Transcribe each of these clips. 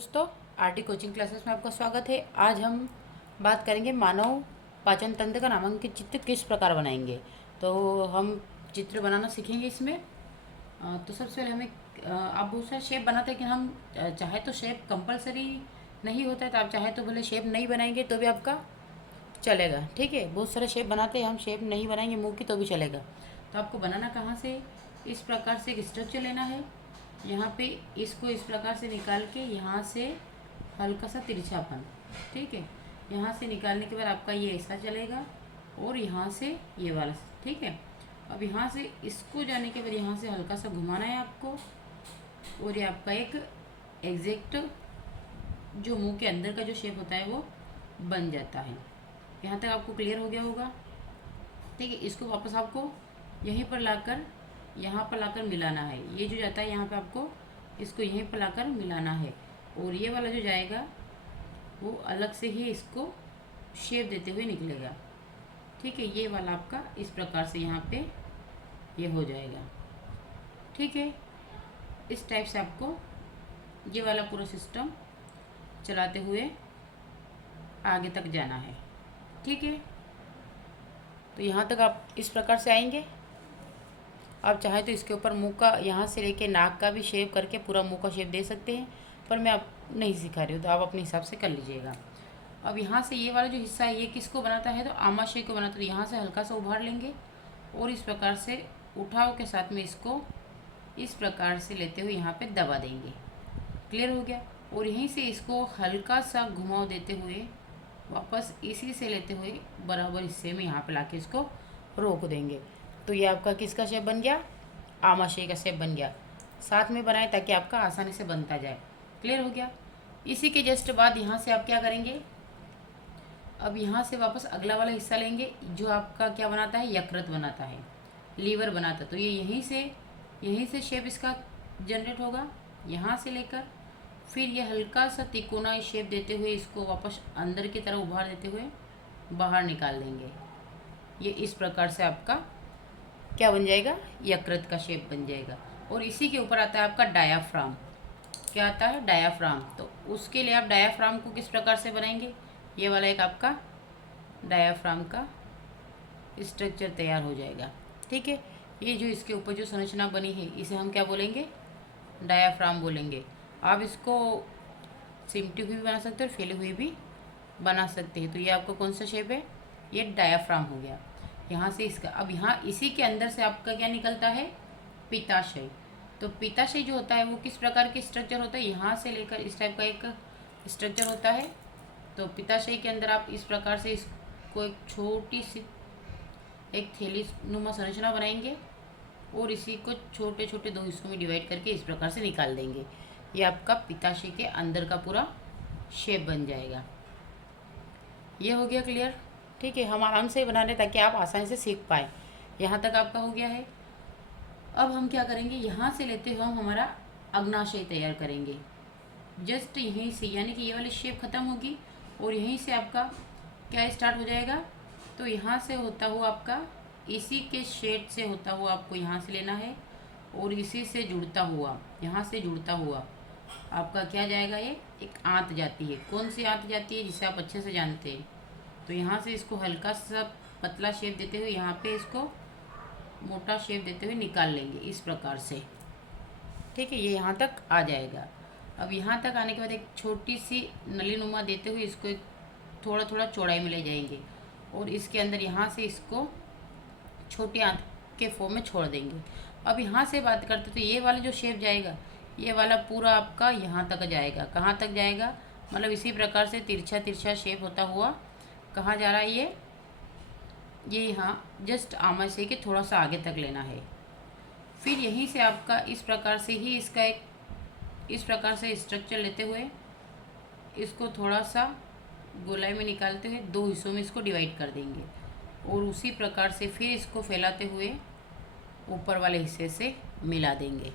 दोस्तों, RT coaching classes में आपका स्वागत है। आज हम बात करेंगे मानव पाचन तंत्र का नामांकित चित्र किस प्रकार बनाएंगे। तो हम चित्र बनाना सीखेंगे इसमें। तो सबसे पहले हमें आप बहुत सारे शेप बनाते हैं, लेकिन हम चाहे तो शेप कंपलसरी नहीं होता है, तो आप चाहे तो भले शेप नहीं बनाएंगे तो भी आपका चलेगा। ठीक है, बहुत सारे शेप बनाते हैं, हम शेप नहीं बनाएंगे मुँह की तो भी चलेगा। तो आपको बनाना कहाँ से, इस प्रकार से एक स्ट्रक्चर लेना है। यहाँ पे इसको इस प्रकार से निकाल के यहाँ से हल्का सा तिरछापन, ठीक है, यहाँ से निकालने के बाद आपका ये ऐसा चलेगा और यहाँ से ये वाला, ठीक है। अब यहाँ से इसको जाने के बाद यहाँ से हल्का सा घुमाना है आपको, और ये आपका एक एग्जैक्ट जो मुंह के अंदर का जो शेप होता है वो बन जाता है। यहाँ तक आपको क्लियर हो गया होगा। ठीक है, इसको वापस आपको यहीं पर लाकर यहाँ पर लाकर मिलाना है। ये जो जाता है यहाँ पे आपको इसको यहीं पर लाकर मिलाना है, और ये वाला जो जाएगा वो अलग से ही इसको शेप देते हुए निकलेगा। ठीक है, ये वाला आपका इस प्रकार से यहाँ पे ये हो जाएगा। ठीक है, इस टाइप से आपको ये वाला पूरा सिस्टम चलाते हुए आगे तक जाना है। ठीक है, तो यहाँ तक आप इस प्रकार से आएंगे। आप चाहे तो इसके ऊपर मुंह का यहाँ से लेके नाक का भी शेप करके पूरा मुंह का शेप दे सकते हैं, पर मैं आप नहीं सिखा रही हूँ, तो आप अपने हिसाब से कर लीजिएगा। अब यहाँ से ये वाला जो हिस्सा है ये किसको बनाता है, तो आमाशय को बनाता है। तो यहाँ से हल्का सा उभार लेंगे और इस प्रकार से उठाव के साथ में इसको इस प्रकार से लेते हुए यहाँ पे दबा देंगे। क्लियर हो गया। और यहीं से इसको हल्का सा घुमाव देते हुए वापस इसी से लेते हुए बराबर हिस्से में यहाँ पे लाके इसको रोक देंगे। तो ये आपका किसका शेप बन गया, आमाशय का शेप बन गया। साथ में बनाए ताकि आपका आसानी से बनता जाए। क्लियर हो गया। इसी के जस्ट बाद यहाँ से आप क्या करेंगे, अब यहाँ से वापस अगला वाला हिस्सा लेंगे जो आपका क्या बनाता है, यकृत बनाता है, लीवर बनाता है। तो ये यहीं से शेप इसका जनरेट होगा। यहाँ से लेकर फिर ये हल्का सा तिकोना शेप देते हुए इसको वापस अंदर की तरफ उभार देते हुए बाहर निकाल देंगे। ये इस प्रकार से आपका क्या बन जाएगा, यकृत का शेप बन जाएगा। और इसी के ऊपर आता है आपका डायाफ्राम। क्या आता है, डायाफ्राम। तो उसके लिए आप डायाफ्राम को किस प्रकार से बनाएंगे, ये वाला एक आपका डायाफ्राम का स्ट्रक्चर तैयार हो जाएगा। ठीक है, ये जो इसके ऊपर जो संरचना बनी है इसे हम क्या बोलेंगे, डायाफ्राम बोलेंगे। आप इसको सिमटी हुई भी बना सकते हो और फैली हुई भी बना सकते हैं। तो ये आपका कौन सा शेप है, ये डायाफ्राम हो गया। यहाँ से इसका, अब यहाँ इसी के अंदर से आपका क्या निकलता है, पित्ताशय। तो पित्ताशय जो होता है वो किस प्रकार के स्ट्रक्चर होता है, यहाँ से लेकर इस टाइप का एक स्ट्रक्चर होता है। तो पित्ताशय के अंदर आप इस प्रकार से इसको एक छोटी सी एक थैली नुमा संरचना बनाएंगे और इसी को छोटे छोटे दो हिस्सों में डिवाइड करके इस प्रकार से निकाल देंगे। ये आपका पित्ताशय के अंदर का पूरा शेप बन जाएगा। ये हो गया क्लियर। ठीक है, हम आराम से बना रहे ताकि आप आसानी से सीख पाए। यहाँ तक आपका हो गया है। अब हम क्या करेंगे, यहाँ से लेते हुए हम हमारा अग्नाशय तैयार करेंगे। जस्ट यहीं से, यानी कि ये वाली शेप ख़त्म होगी और यहीं से आपका क्या स्टार्ट हो जाएगा। तो यहाँ से होता हुआ आपका इसी के शेड से होता हुआ आपको यहाँ से लेना है और इसी से जुड़ता हुआ, यहाँ से जुड़ता हुआ आपका क्या जाएगा, ये एक आंत जाती है। कौन सी आंत जाती है, जिसे आप अच्छे से जानते हैं। तो यहाँ से इसको हल्का सा पतला शेप देते हुए यहाँ पे इसको मोटा शेप देते हुए निकाल लेंगे इस प्रकार से। ठीक है, ये यहाँ तक आ जाएगा। अब यहाँ तक आने के बाद एक छोटी सी नलीनुमा देते हुए इसको एक थोड़ा थोड़ा चौड़ाई में ले जाएंगे और इसके अंदर यहाँ से इसको छोटी आंत के फॉर्म में छोड़ देंगे। अब यहाँ से बात करते तो ये वाला जो शेप जाएगा, ये वाला पूरा आपका यहाँ तक जाएगा। कहाँ तक जाएगा, मतलब इसी प्रकार से तिरछा तिरछा शेप होता हुआ कहाँ जा रहा है, ये यहाँ जस्ट आमाशय के थोड़ा सा आगे तक लेना है। फिर यहीं से आपका इस प्रकार से ही इसका एक इस प्रकार से स्ट्रक्चर लेते हुए इसको थोड़ा सा गोलाई में निकालते हुए दो हिस्सों में इसको डिवाइड कर देंगे और उसी प्रकार से फिर इसको फैलाते हुए ऊपर वाले हिस्से से मिला देंगे।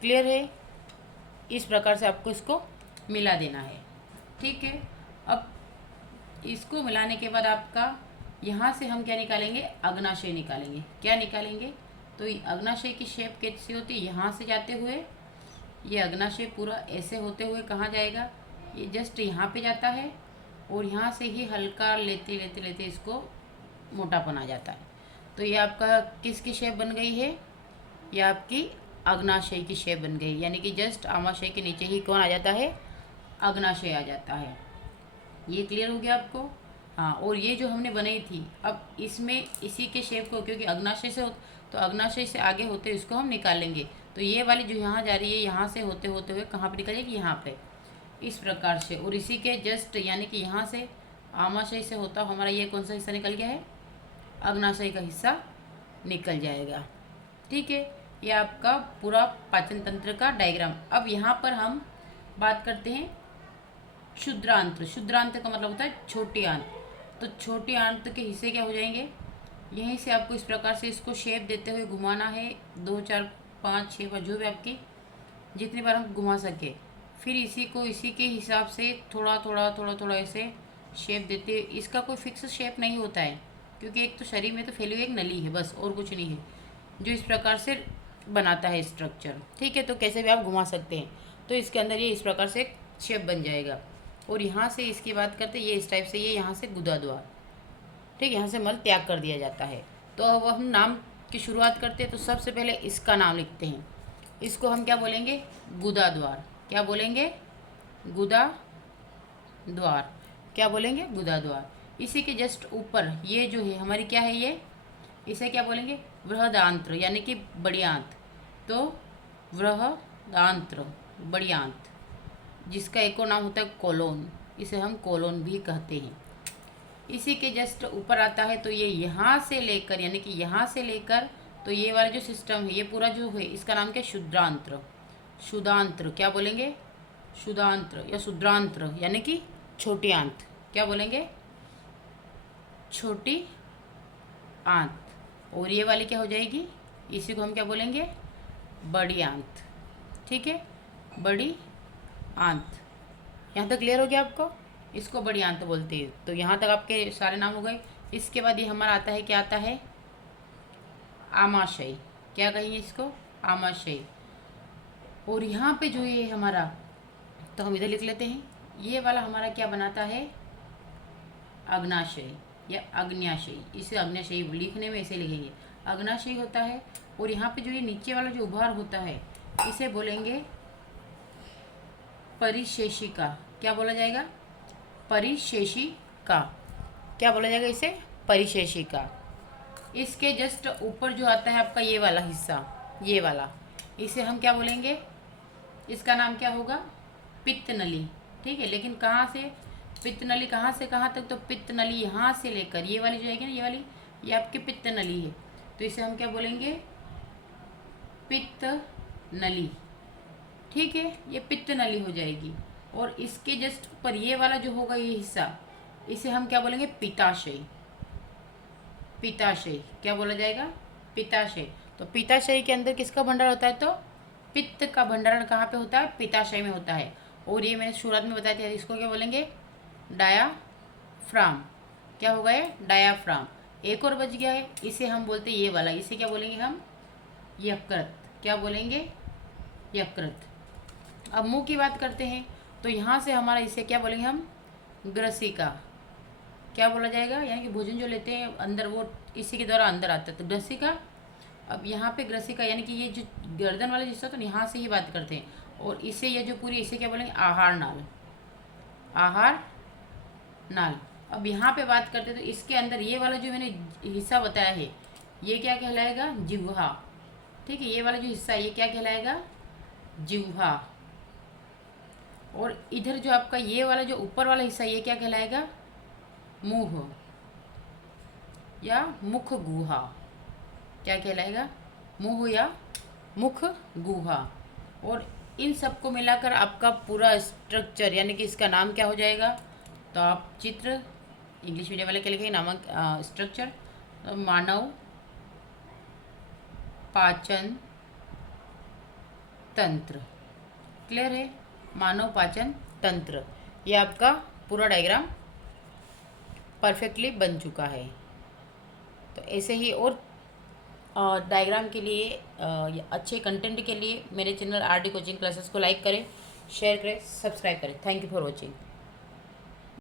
क्लियर है, इस प्रकार से आपको इसको मिला देना है। ठीक है, अब इसको मिलाने के बाद आपका यहाँ से हम क्या निकालेंगे, अग्नाशय निकालेंगे। क्या निकालेंगे, तो अग्नाशय की शेप कैसी होती है, यहाँ से जाते हुए ये अग्नाशय पूरा ऐसे होते हुए कहाँ जाएगा, ये जस्ट यहाँ पे जाता है और यहाँ से ही हल्का लेते लेते लेते इसको मोटापन आ जाता है। तो ये आपका किसकी शेप बन गई है, ये आपकी अग्नाशय की शेप बन गई, यानी कि जस्ट आमाशय के नीचे ही कौन आ जाता है, अग्नाशय आ जाता है। ये क्लियर हो गया आपको। हाँ, और ये जो हमने बनाई थी, अब इसमें इसी के शेप को, क्योंकि अग्नाशय से तो अग्नाशय से आगे होते इसको हम निकालेंगे, तो ये वाली जो यहाँ जा रही है यहाँ से होते होते हुए कहाँ पे निकलेगी, यहाँ पे, इस प्रकार से। और इसी के जस्ट यानी कि यहाँ से आमाशय से होता हमारा ये कौन सा हिस्सा निकल गया है, अग्नाशय का हिस्सा निकल जाएगा। ठीक है, ये आपका पूरा पाचन तंत्र का डायग्राम। अब यहाँ पर हम बात करते हैं क्षुद्रांत। क्षुद्रांत का मतलब होता है छोटी आंत। तो छोटी आंत के हिस्से क्या हो जाएंगे, यहीं से आपको इस प्रकार से इसको शेप देते हुए घुमाना है, 2 4 5 6 बार, जो भी आपकी जितनी बार हम घुमा सके। फिर इसी को इसी के हिसाब से थोड़ा थोड़ा थोड़ा थोड़ा ऐसे शेप देते। इसका कोई फिक्स शेप नहीं होता है, क्योंकि एक तो शरीर में तो फैली हुई एक नली है, बस और कुछ नहीं है, जो इस प्रकार से बनाता है स्ट्रक्चर। ठीक है, तो कैसे भी आप घुमा सकते हैं। तो इसके अंदर ये इस प्रकार से शेप बन जाएगा। और यहाँ से इसकी बात करते, ये इस टाइप से, ये यहाँ से गुदा द्वार, ठीक, यहाँ से मल त्याग कर दिया जाता है। तो अब हम नाम की शुरुआत करते हैं। तो सबसे पहले इसका नाम लिखते हैं, इसको हम क्या बोलेंगे, गुदा द्वार। क्या बोलेंगे, गुदा द्वार। क्या बोलेंगे, गुदा द्वार। इसी के जस्ट ऊपर ये जो है हमारी क्या है, ये इसे क्या बोलेंगे, बृहदांत्र, यानी कि बड़ी आंत। तो बृहदांत्र, बड़ी आंत, जिसका एक और नाम होता है कोलोन, इसे हम कोलोन भी कहते हैं। इसी के जस्ट ऊपर आता है, तो ये यहाँ से लेकर, यानी कि यहाँ से लेकर, तो ये वाला जो सिस्टम है, ये पूरा जो है, इसका नाम क्या है, शुद्रांत्र। शुद्धांत्र क्या बोलेंगे, शुद्धांत्र या शुद्रांत्र, यानी कि छोटी आंत। क्या बोलेंगे, छोटी आंत। और ये वाली क्या हो जाएगी, इसी को हम क्या बोलेंगे, बड़ी आंत। ठीक है, बड़ी आंत। यहाँ तक क्लियर हो गया आपको, इसको बड़ी आंत बोलते हैं। तो यहाँ तक आपके सारे नाम हो गए। इसके बाद ये हमारा आता है, क्या आता है, आमाशय। क्या कहेंगे इसको, आमाशय। और यहाँ पे जो ये हमारा, तो हम इधर लिख लेते हैं, ये वाला हमारा क्या बनाता है, अग्नाशय या अग्न्याशय। इसे अग्न्याशय लिखने में ऐसे लिखेंगे, अग्नाशय होता है। और यहाँ पे जो ये नीचे वाला जो उभार होता है, इसे बोलेंगे परिशेषिका। क्या बोला जाएगा, परिशेषिका। क्या बोला जाएगा इसे, परिशेषिका। इसके जस्ट ऊपर जो आता है आपका ये वाला हिस्सा, ये वाला, इसे हम क्या बोलेंगे, इसका नाम क्या होगा, पित्त नली। ठीक है, लेकिन कहाँ से, पित्त नली कहाँ से कहाँ तक, तो पित्त नली यहाँ से लेकर ये वाली जो है ना, ये वाली, ये आपकी पित्त नली है। तो इसे हम क्या बोलेंगे, पित्त नली। ठीक है, ये पित्त नली हो जाएगी। और इसके जस्ट ऊपर ये वाला जो होगा, ये हिस्सा, इसे हम क्या बोलेंगे, पिताशय। पिताशय क्या बोला जाएगा, पिताशय। तो पिताशय के अंदर किसका भंडार होता है, तो पित्त का भंडारण कहाँ पे होता है, पिताशय में होता है। और ये मैंने शुरुआत में बताया था, इसको क्या बोलेंगे, डायाफ्राम। क्या होगा ये, डायाफ्राम। एक और बच गया है, इसे हम बोलते हैं ये वाला, इसे क्या बोलेंगे हम, यकृत। क्या बोलेंगे, यकृत। अब मुंह की बात करते हैं, तो यहाँ से हमारा इसे क्या बोलेंगे हम, ग्रसिका। क्या बोला जाएगा, यानी कि भोजन जो लेते हैं अंदर, वो इसी के द्वारा अंदर आता है, तो ग्रसिका। अब यहाँ पे ग्रसिका, यानी कि ये जो गर्दन वाला हिस्सा, तो यहाँ से ही बात करते हैं। और इसे ये जो पूरी, इसे क्या बोलेंगे, आहार नाल। आहार नाल। अब यहाँ पे बात करते हैं, तो इसके अंदर ये वाला जो मैंने हिस्सा बताया है, ये क्या कहलाएगा, जिह्वा। ठीक है, ये वाला जो हिस्सा है, ये क्या कहलाएगा, जिह्वा। और इधर जो आपका ये वाला जो ऊपर वाला हिस्सा, ये क्या कहलाएगा, मुंह या मुख गुहा। क्या कहलाएगा, मुंह या मुख गुहा। और इन सबको मिलाकर आपका पूरा स्ट्रक्चर, यानी कि इसका नाम क्या हो जाएगा, तो आप चित्र, इंग्लिश मीडियम वाले क्या लिखेंगे, नामक स्ट्रक्चर, तो मानव पाचन तंत्र। क्लियर है, मानव पाचन तंत्र। ये आपका पूरा डायग्राम परफेक्टली बन चुका है। तो ऐसे ही और और डायग्राम के लिए या अच्छे कंटेंट के लिए मेरे channel R D coaching classes को लाइक करें, शेयर करें, सब्सक्राइब करें। Thank you for watching.